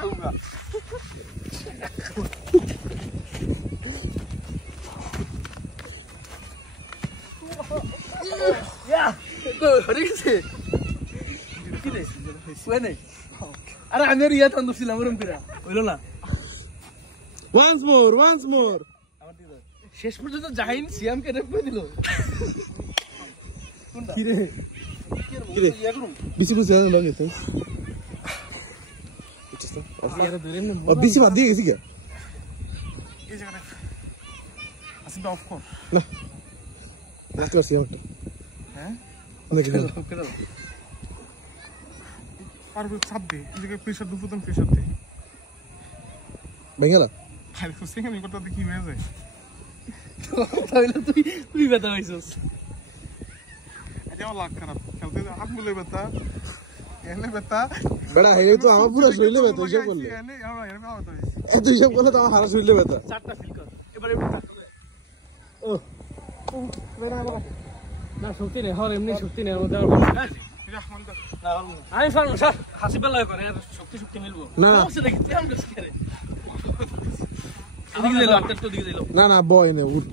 খাউগা ইয়া তো হরে গেছে কি রে ওই নাই আরে আমি আর ইয়া তন্দছিলাম ওরম করে হইলো না once more শেষ পর্যন্ত জাহিন সিয়ামকে রেপ করে দিল কোনটা কি রে ইয়া করুম বিসি বুঝা লাগে তো ইয়ারে ধরে না ও বিসি বাদ দিয়ে গেছি কে এই জায়গাটা আসিবা অফ কর না রাত করছি আমারটা হ্যাঁ অনেক গেল পারবে চাপ দে এই জায়গায় প্রেসার দুপুতম প্রেসার দে বেঙ্গলা ভাই হোসেন আমি কথা দেখি হয়ে যায় তাহলে তুই ব্যথা হইছস এটাও লাগ খারাপ খেলতে হাত মুলে ব্যথা এনে ব্যথা বড়া হেরে তো আমার পুরো শরীরে ব্যথা হিসাব করলে এনে আমরা এর ব্যথা হইছে এত হিসাব করলে তো আমার হারা শরীরে ব্যথা চারটা ফিল কর এবারে ও না শক্তি নেই হর এমনি শক্তি নেই আমাদের আমি পারবো স্যার হাসি বেলা করে শক্তি মিলবো না দেখি তুই আমরা শিখে রে এদিকে যাইলো আটটা দিকে যাইলো না বয় না উঠ